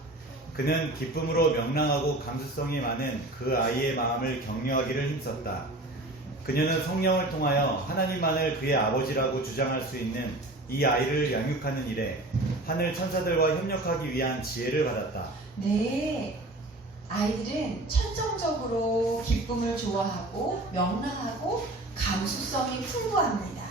그는 기쁨으로 명랑하고 감수성이 많은 그 아이의 마음을 격려하기를 힘썼다. 그녀는 성령을 통하여 하나님만을 그의 아버지라고 주장할 수 있는 이 아이를 양육하는 일에 하늘 천사들과 협력하기 위한 지혜를 받았다. 네, 아이들은 천성적으로 기쁨을 좋아하고 명랑하고 감수성이 풍부합니다.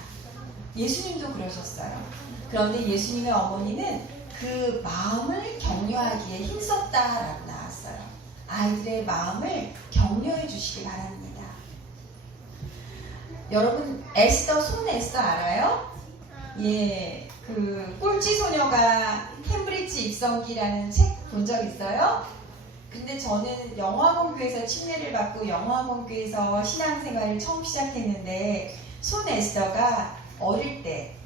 예수님도 그러셨어요. 그런데 예수님의 어머니는 그 마음을 격려하기에 힘썼다라고 나왔어요. 아이들의 마음을 격려해 주시기 바랍니다. 여러분 에스더, 손 에스더 알아요? 예, 그 꼴찌 소녀가 캠브리지 입성기라는 책 본 적 있어요? 근데 저는 영어학원교에서 침례를 받고 영어학원교에서 신앙생활을 처음 시작했는데 손 에스더가 어릴 때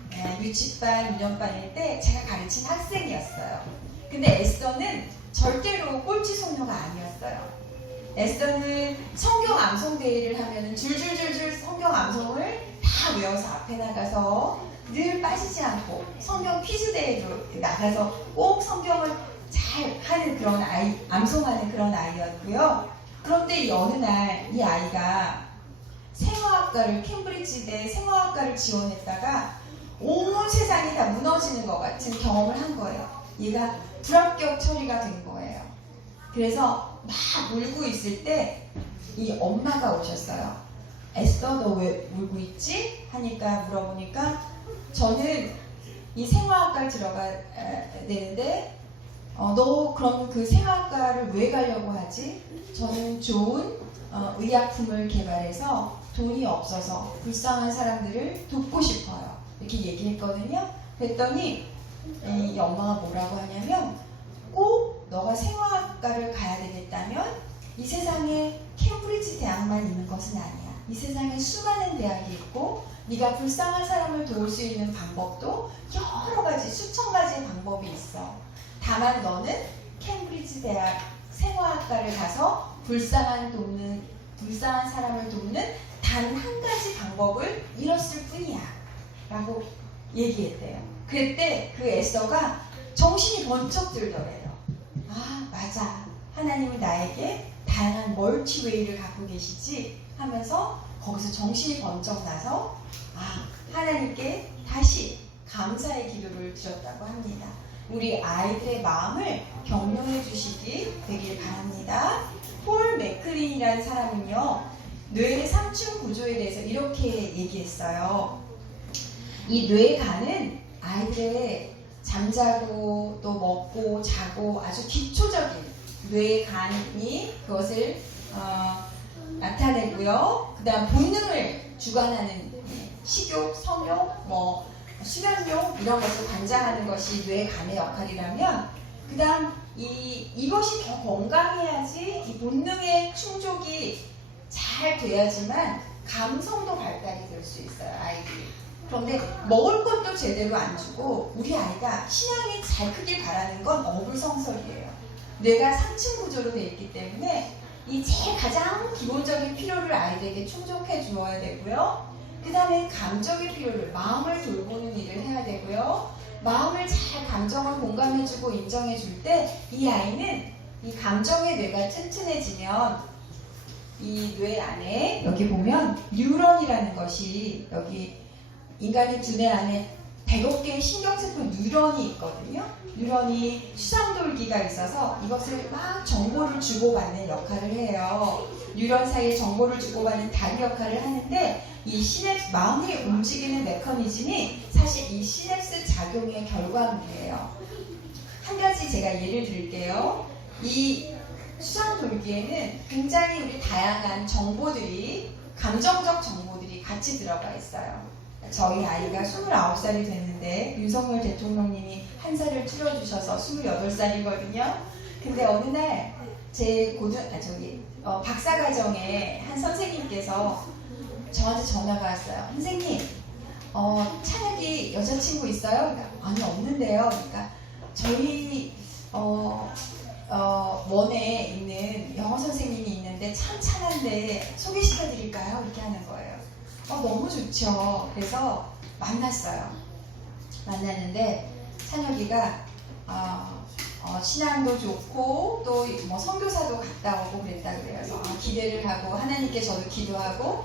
유치반, 유년반일 때 제가 가르친 학생이었어요. 근데 에스더는 절대로 꼴찌 소녀가 아니었어요. 에스더는 성경 암송 대회를 하면 줄줄줄줄 성경 암송을 다 외워서 앞에 나가서 늘 빠지지 않고 성경 퀴즈 대회도 나가서 꼭 성경을 잘 하는 그런 아이, 암송하는 그런 아이였고요. 그런데 이 어느 날 이 아이가 생화학과를, 캠브리지대 생화학과를 지원했다가 온 세상이 다 무너지는 것 같은 경험을 한 거예요. 얘가 불합격 처리가 된 거예요. 그래서 막 울고 있을 때 이 엄마가 오셨어요. 에스더, 너 왜 울고 있지? 하니까 물어보니까 저는 이 생화학과를 들어가야 되는데 너 그럼 그 생화학과를 왜 가려고 하지? 저는 좋은 의약품을 개발해서 돈이 없어서 불쌍한 사람들을 돕고 싶어요. 이렇게 얘기했거든요. 그랬더니 이 엄마가 뭐라고 하냐면 꼭 너가 생화학과를 가야 되겠다면 이 세상에 캠브리지 대학만 있는 것은 아니야. 이 세상에 수많은 대학이 있고 네가 불쌍한 사람을 도울 수 있는 방법도 여러 가지, 수천 가지의 방법이 있어. 다만 너는 캠브리지 대학 생화학과를 가서 불쌍한 사람을 돕는 단 한 가지 방법을 잃었을 뿐이야 라고 얘기했대요. 그때 그 에스더가 정신이 번쩍 들더래요. 아, 맞아. 하나님은 나에게 다양한 멀티웨이를 갖고 계시지 하면서 거기서 정신이 번쩍 나서 하나님께 다시 감사의 기도를 드렸다고 합니다. 우리 아이들의 마음을 격려해 주시기 되길 바랍니다. 폴 맥클린이라는 사람은요, 뇌의 3층 구조에 대해서 이렇게 얘기했어요. 이 뇌간은 아이들의 잠자고 또 먹고 자고 아주 기초적인 뇌간이 그것을 나타내고요. 그 다음 본능을 주관하는 식욕, 성욕, 수면용 이런 것을 관장하는 것이 뇌간의 역할이라면 그 다음 이것이 더 건강해야지 이 본능의 충족이 잘 돼야지만 감성도 발달이 될 수 있어요, 아이들이. 그런데 먹을 것도 제대로 안 주고 우리 아이가 신앙이 잘 크길 바라는 건 어불성설이에요. 뇌가 3층 구조로 되어 있기 때문에 이 제일 가장 기본적인 필요를 아이들에게 충족해 주어야 되고요. 그 다음에 감정의 필요를, 마음을 돌보는 일을 해야 되고요. 마음을 잘 감정을 공감해주고 인정해줄 때 이 아이는 이 감정의 뇌가 튼튼해지면 이 뇌 안에 여기 보면 뉴런이라는 것이 여기 인간의 두뇌 안에 100억 개의 신경세포 뉴런이 있거든요. 뉴런이 수상돌기가 있어서 이것을 막 정보를 주고받는 역할을 해요. 뉴런 사이에 정보를 주고받는 다리 역할을 하는데 이 시냅스, 마음이 움직이는 메커니즘이 사실 이 시냅스 작용의 결과물이에요. 한 가지 제가 예를 들게요. 이 수상돌기에는 굉장히 우리 다양한 정보들이, 감정적 정보들이 같이 들어가 있어요. 저희 아이가 29살이 됐는데 윤석열 대통령님이 한 살을 줄여주셔서 28살이거든요. 근데 어느 날 제 박사과정에 한 선생님께서 저한테 전화가 왔어요. 선생님, 찬혁이 여자친구 있어요? 그러니까 아니 없는데요. 그러니까 저희 원에 있는 영어 선생님이 있는데 참 찬한데 소개시켜드릴까요? 이렇게 하는 거예요. 너무 좋죠. 그래서 만났어요. 만났는데 찬혁이가 신앙도 좋고 또 뭐 선교사도 갔다 오고 그랬다 그래서 기대를 하고 하나님께 저도 기도하고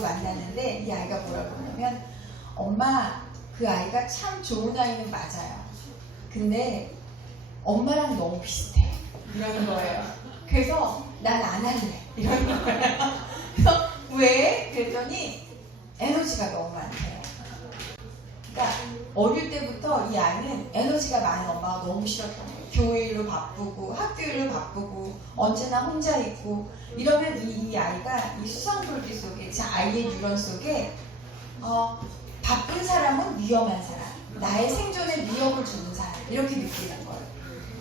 만났는데 이 아이가 뭐라고 하냐면 엄마 그 아이가 참 좋은 아이는 맞아요. 근데 엄마랑 너무 비슷해 이러는 거예요. 그래서 난 안 할래 이러는 거예요. 그래서 왜? 그랬더니 에너지가 너무 많대요. 그러니까 어릴 때부터 이 아이는 에너지가 많은 엄마가 너무 싫었던 거예요. 교회 일로 바쁘고 학교 일로 바쁘고 언제나 혼자 있고 이러면 이 아이가 이 수상돌기 속에 제 아이의 뉴런 속에 바쁜 사람은 위험한 사람, 나의 생존에 위협을 주는 사람 이렇게 느끼는 거예요.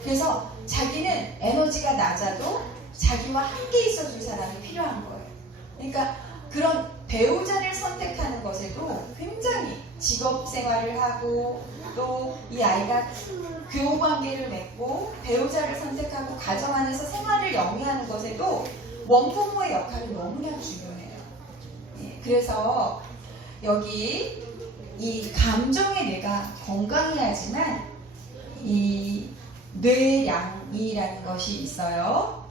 그래서 자기는 에너지가 낮아도 자기와 함께 있어줄 사람이 필요한 거예요. 그러니까 그런 배우자를 선택하는 것에도 굉장히 직업 생활을 하고 또 이 아이가 교우 관계를 맺고 배우자를 선택하고 가정 안에서 생활을 영위하는 것에도 원부모의 역할이 너무나 중요해요. 예, 그래서 여기 이 감정의 뇌가 건강해야지만 이 뇌량이라는 것이 있어요.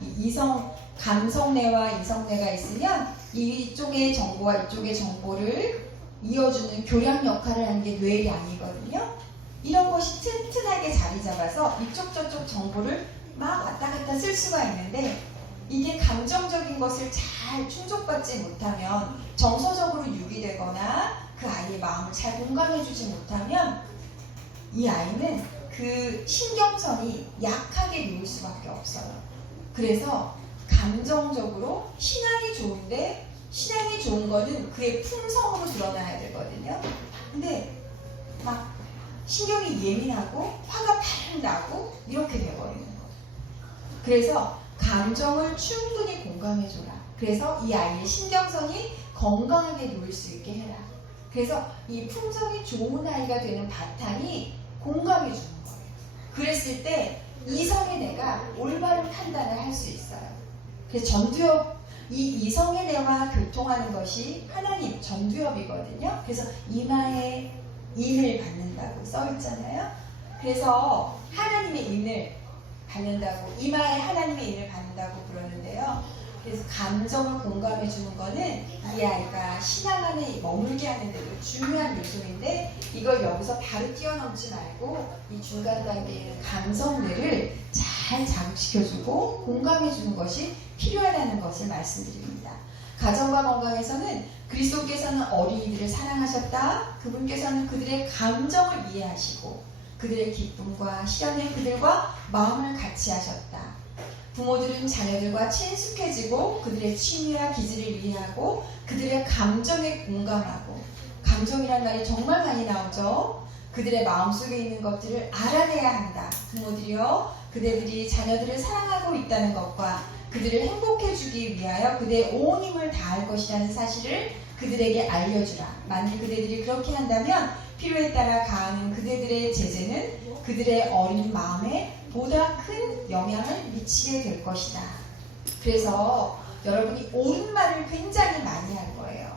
감성뇌와 이성뇌가 있으면 이쪽의 정보와 이쪽의 정보를 이어주는 교량 역할을 하는 게 뇌량이거든요. 이런 것이 튼튼하게 자리 잡아서 이쪽 저쪽 정보를 막 왔다 갔다 쓸 수가 있는데 이게 감정적인 것을 잘 충족받지 못하면 정서적으로 유기되거나 그 아이의 마음을 잘 공감해주지 못하면 이 아이는 그 신경선이 약하게 누울 수밖에 없어요. 그래서 감정적으로 신앙이 좋은데 신앙이 좋은 거는 그의 품성으로 드러나야 되거든요. 근데 막 신경이 예민하고 화가 팍 나고 이렇게 돼버리는 거예요. 그래서 감정을 충분히 공감해줘라. 그래서 이 아이의 신경선이 건강하게 누울 수 있게 해라. 그래서 이 품성이 좋은 아이가 되는 바탕이 공감해주는 거예요. 그랬을 때 이성의 뇌가 올바른 판단을 할 수 있어요. 그래서 전두엽, 이 이성의 뇌와 교통하는 것이 하나님 전두엽이거든요. 그래서 이마에 인을 받는다고 써있잖아요. 그래서 하나님의 인을 받는다고, 이마에 하나님의 인을 받는다고 그러는데요. 그래서 감정을 공감해 주는 거는 이 아이가 신앙 안에 머물게 하는 데도 중요한 요소인데 이걸 여기서 바로 뛰어넘지 말고 이 중간 단계에 있는 감정들을 잘 자극시켜주고 공감해 주는 것이 필요하다는 것을 말씀드립니다. 가정과 건강에서는 그리스도께서는 어린이들을 사랑하셨다. 그분께서는 그들의 감정을 이해하시고 그들의 기쁨과 시련에 그들과 마음을 같이 하셨다. 부모들은 자녀들과 친숙해지고 그들의 취미와 기질을 이해하고 그들의 감정에 공감하고, 감정이란 말이 정말 많이 나오죠. 그들의 마음속에 있는 것들을 알아내야 한다. 부모들이요, 그대들이 자녀들을 사랑하고 있다는 것과 그들을 행복해주기 위하여 그대의 온 힘을 다할 것이라는 사실을 그들에게 알려주라. 만일 그대들이 그렇게 한다면 필요에 따라 가하는 그대들의 제재는 그들의 어린 마음에 보다 큰 영향을 미치게 될 것이다. 그래서 여러분이 옳은 말을 굉장히 많이 할 거예요.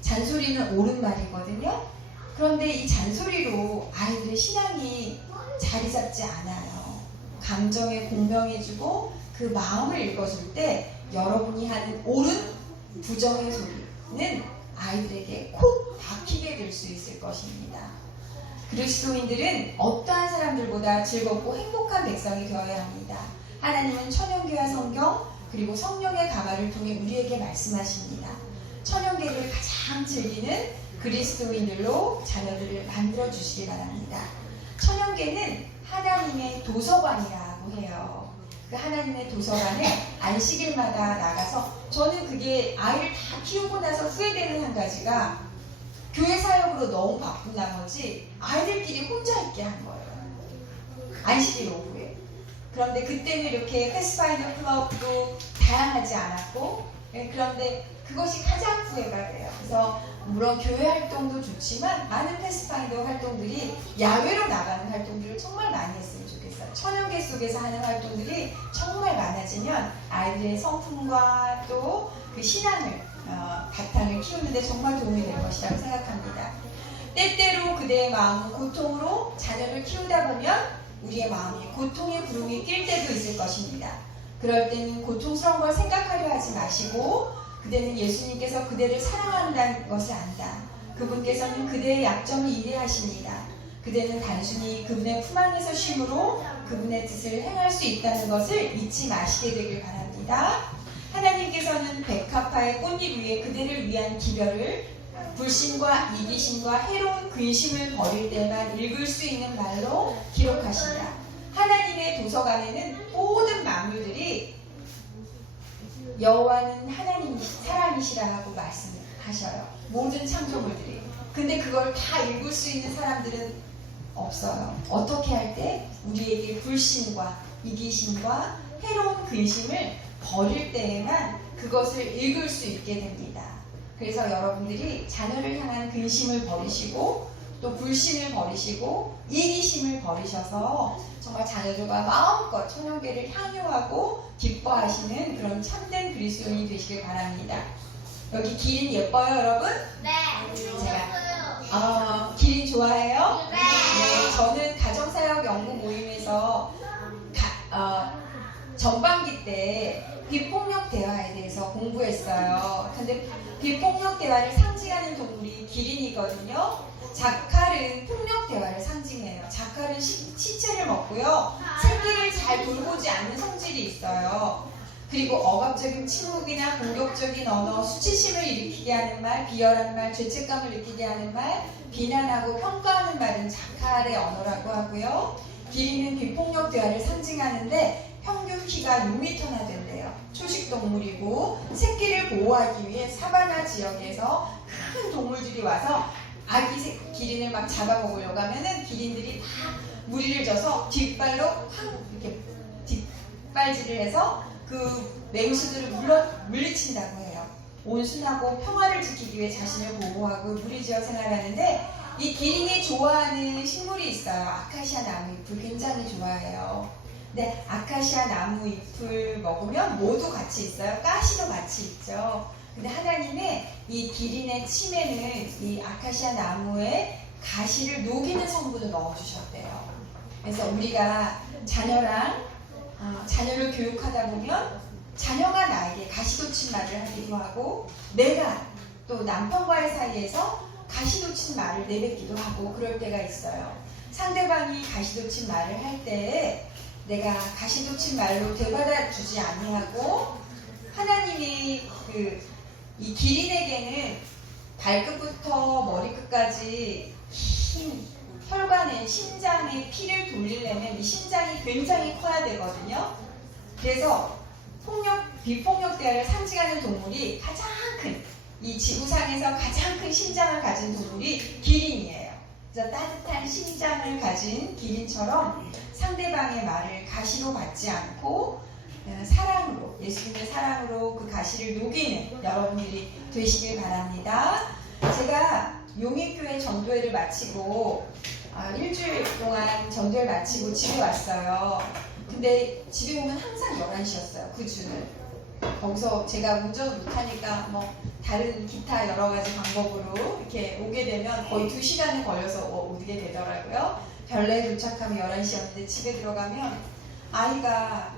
잔소리는 옳은 말이거든요. 그런데 이 잔소리로 아이들의 신앙이 자리 잡지 않아요. 감정에 공명해주고 그 마음을 읽어줄 때 여러분이 하는 옳은 부정의 소리는 아이들에게 콕 박히게 될 수 있을 것입니다. 그리스도인들은 어떠한 사람들보다 즐겁고 행복한 백성이 되어야 합니다. 하나님은 천연계와 성경 그리고 성령의 가마를 통해 우리에게 말씀하십니다. 천연계를 가장 즐기는 그리스도인들로 자녀들을 만들어 주시기 바랍니다. 천연계는 하나님의 도서관이라고 해요. 그 하나님의 도서관에 안식일마다 나가서, 저는 그게 아이를 다 키우고 나서 후회되는 한 가지가 교회 사역으로 너무 바쁜 나머지 아이들끼리 혼자 있게 한 거예요. 안식일 오후에. 그런데 그때는 이렇게 패스파인더 클럽도 다양하지 않았고, 그런데 그것이 가장 후회가 돼요. 그래서 물론 교회 활동도 좋지만 많은 패스파인더 활동들이 야외로 나가는 활동들을 정말 많이 했으면 좋겠어요. 천연계 속에서 하는 활동들이 정말 많아지면 아이들의 성품과 또 그 신앙을 바탕을 키우는데 정말 도움이 될 것이라고 생각합니다. 때때로 그대의 마음은 고통으로 자녀를 키우다 보면 우리의 마음에 고통의 구름이 낄 때도 있을 것입니다. 그럴 때는 고통스러운 걸 생각하려 하지 마시고 그대는 예수님께서 그대를 사랑한다는 것을 안다. 그분께서는 그대의 약점을 이해하십니다. 그대는 단순히 그분의 품 안에서 쉼으로 그분의 뜻을 행할 수 있다는 것을 잊지 마시게 되길 바랍니다. 하나님께서는 백합화의 꽃잎 위에 그대를 위한 기별을 불신과 이기심과 해로운 근심을 버릴 때만 읽을 수 있는 말로 기록하신다. 하나님의 도서관에는 모든 만물들이 여호와는 하나님 사랑이시라 하고 말씀하셔요. 모든 창조물들이. 근데 그걸 다 읽을 수 있는 사람들은 없어요. 어떻게 할 때? 우리에게 불신과 이기심과 해로운 근심을 버릴 때에만 그것을 읽을 수 있게 됩니다. 그래서 여러분들이 자녀를 향한 근심을 버리시고 또 불신을 버리시고 이기심을 버리셔서 정말 자녀들과 마음껏 청년계를 향유하고 기뻐하시는 그런 참된 그리스도인이 되시길 바랍니다. 여기 기린 예뻐요, 여러분? 네. 기린 좋아해요? 네. 저는 가정사역 연구 모임에서 전반기 때 비폭력 대화에 대해서 공부했어요. 근데 비폭력 대화를 상징하는 동물이 기린이거든요. 자칼은 폭력 대화를 상징해요. 자칼은 시체를 먹고요. 새끼를 잘 돌보지 않는 성질이 있어요. 그리고 억압적인 침묵이나 공격적인 언어, 수치심을 일으키게 하는 말, 비열한 말, 죄책감을 느끼게 하는 말, 비난하고 평가하는 말은 자칼의 언어라고 하고요. 기린은 비폭력 대화를 상징하는데 평균 키가 6m나 된대요. 초식동물이고 새끼를 보호하기 위해 사바나 지역에서 큰 동물들이 와서 아기 기린을 막 잡아먹으려고 하면은 기린들이 다 무리를 져서 뒷발로 이렇게 뒷발질을 해서 그 맹수들을 물리친다고 해요. 온순하고 평화를 지키기 위해 자신을 보호하고 무리지어 생활하는데 이 기린이 좋아하는 식물이 있어요. 아카시아 나무 잎을 굉장히 좋아해요. 근데 아카시아 나무 잎을 먹으면 모두 같이 있어요. 가시도 같이 있죠. 근데 하나님의 이 기린의 침에는 이 아카시아 나무에 가시를 녹이는 성분을 넣어주셨대요. 그래서 우리가 자녀를 교육하다 보면 자녀가 나에게 가시돋친 말을 하기도 하고 내가 또 남편과의 사이에서 가시돋친 말을 내뱉기도 하고 그럴 때가 있어요. 상대방이 가시돋친 말을 할 때 내가 가시돋친 말로 되받아 주지 아니하고 하나님이 이 기린에게는 발끝부터 머리끝까지 혈관에 심장에 피를 돌리려면 이 심장이 굉장히 커야 되거든요. 그래서 비폭력 대화를 상징하는 동물이 가장 큰, 이 지구상에서 가장 큰 심장을 가진 동물이 기린이에요. 그래서 따뜻한 심장을 가진 기린처럼 상대방의 말을 가시로 받지 않고 사랑으로, 예수님의 사랑으로 그 가시를 녹이는 여러분들이 되시길 바랍니다. 제가 용익교회 전도회를 마치고 일주일 동안 전도회를 마치고 집에 왔어요. 근데 집에 오면 항상 11시였어요. 그 주는. 거기서 제가 운전을 못하니까 뭐 다른 기타 여러 가지 방법으로 이렇게 오게 되면 거의 2시간이 걸려서 오게 되더라고요. 별내에 도착하면 11시였는데 집에 들어가면 아이가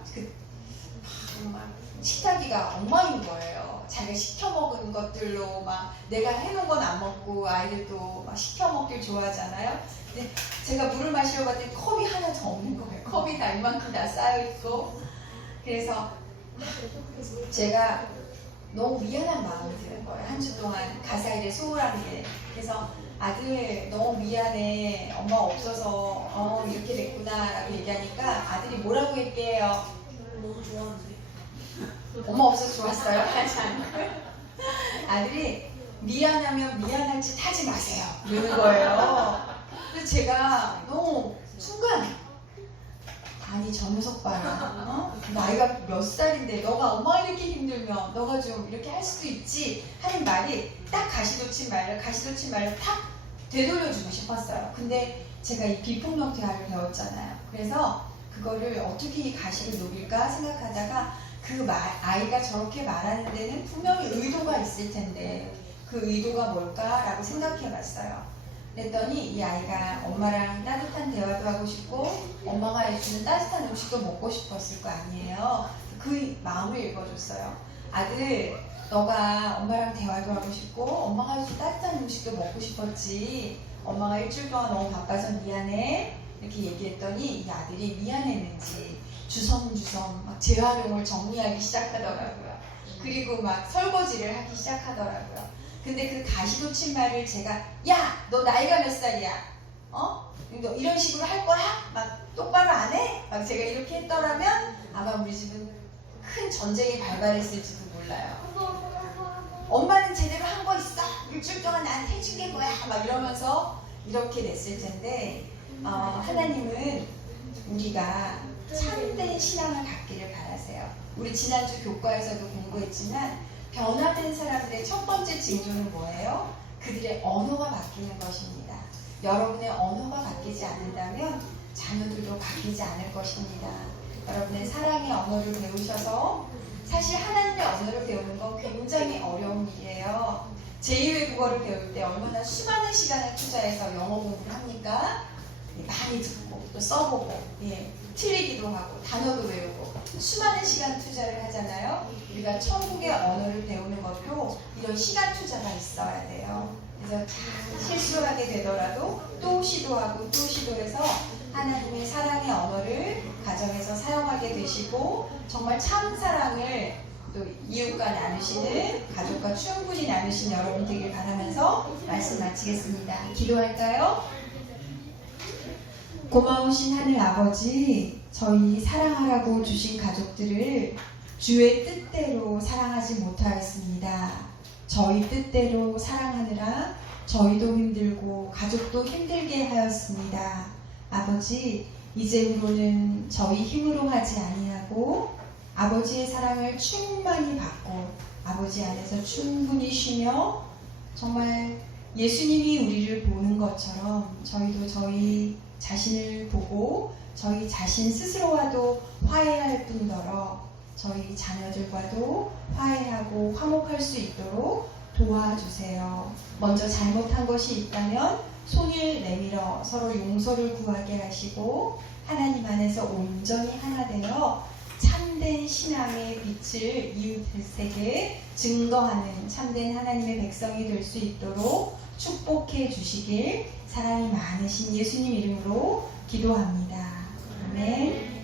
식탁이가 엉망인 거예요. 자기가 시켜 먹은 것들로 막 내가 해놓은 건 안 먹고 아이들도 막 시켜 먹길 좋아하잖아요. 근데 제가 물을 마시려고 했더니 컵이 하나 더 없는 거예요. 컵이 다 이만큼 다 쌓여있고. 그래서 제가 너무 미안한 마음이 드는 거예요. 한 주 동안 가사 일에 소홀한 게. 그래서 아들 너무 미안해. 엄마 없어서 이렇게 됐구나 라고 얘기하니까 아들이 뭐라고 얘기해요? 너무 좋아하는데. 엄마 없어서 좋았어요? 하지 않고요. 아들이 미안하면 미안한 짓 하지 마세요. 이러는 거예요. 그래서 제가 너무 순간 아니 저 녀석 봐요. 나이가 몇 살인데 너가 엄마 이렇게 힘들면 너가 좀 이렇게 할 수도 있지 하는 말이 딱 가시돋친 말을 탁 되돌려주고 싶었어요. 근데 제가 이 비폭력 대화를 배웠잖아요. 그래서 그거를 어떻게 이 가시를 녹일까 생각하다가 아이가 저렇게 말하는 데는 분명히 의도가 있을 텐데 그 의도가 뭘까라고 생각해 봤어요. 그랬더니 이 아이가 엄마랑 따뜻한 대화도 하고 싶고 엄마가 해주는 따뜻한 음식도 먹고 싶었을 거 아니에요. 그 마음을 읽어줬어요. 아들, 너가 엄마랑 대화도 하고 싶고 엄마가 해준 따뜻한 음식도 먹고 싶었지. 엄마가 일주일 동안 너무 바빠서 미안해. 이렇게 얘기했더니 이 아들이 미안했는지 주섬주섬 막 재활용을 정리하기 시작하더라고요. 그리고 막 설거지를 하기 시작하더라고요. 근데 그 가시돋친 말을 제가 야, 너 나이가 몇 살이야? 너 이런 식으로 할 거야? 막 똑바로 안 해? 막 제가 이렇게 했더라면 아마 우리 집은 큰 전쟁이 발발했을지도 몰라요. 엄마는 제대로 한 거 있어. 일주일 동안 나한테 해준 게 뭐야? 막 이러면서 이렇게 됐을 텐데 하나님은 우리가 참된 신앙을 갖기를 바라세요. 우리 지난주 교과에서도 공부했지만 변화된 사람들의 첫 번째 징조는 뭐예요? 그들의 언어가 바뀌는 것입니다. 여러분의 언어가 바뀌지 않는다면 자녀들도 바뀌지 않을 것입니다. 여러분의 사랑의 언어를 배우셔서 사실 하나님의 언어를 배우는 건 굉장히 어려운 일이에요. 제2외국어를 배울 때 얼마나 수많은 시간을 투자해서 영어 공부를 합니까? 많이 듣고 또 써보고 틀리기도 하고 단어도 외우고 수많은 시간 투자를 하잖아요. 우리가 천국의 언어를 배우는 것도 이런 시간 투자가 있어야 돼요. 그래서 실수를 하게 되더라도 또 시도하고 또 시도해서 하나님의 사랑의 언어를 가정에서 사용하게 되시고 정말 참 사랑을 또 이웃과 나누시는 가족과 충분히 나누신 여러분 되길 바라면서 말씀 마치겠습니다. 기도할까요? 고마우신 하늘 아버지, 저희 사랑하라고 주신 가족들을 주의 뜻대로 사랑하지 못하였습니다. 저희 뜻대로 사랑하느라 저희도 힘들고 가족도 힘들게 하였습니다. 아버지, 이제후로는 저희 힘으로 하지 아니하고 아버지의 사랑을 충만히 받고 아버지 안에서 충분히 쉬며 정말 예수님이 우리를 보는 것처럼 저희도 저희 자신을 보고 저희 자신 스스로와도 화해할 뿐더러 저희 자녀들과도 화해하고 화목할 수 있도록 도와주세요. 먼저 잘못한 것이 있다면 손을 내밀어 서로 용서를 구하게 하시고 하나님 안에서 온전히 하나 되어 참된 신앙의 빛을 이웃들에게 증거하는 참된 하나님의 백성이 될 수 있도록 축복해 주시길 사랑이 많으신 예수님 이름으로 기도합니다. 아멘.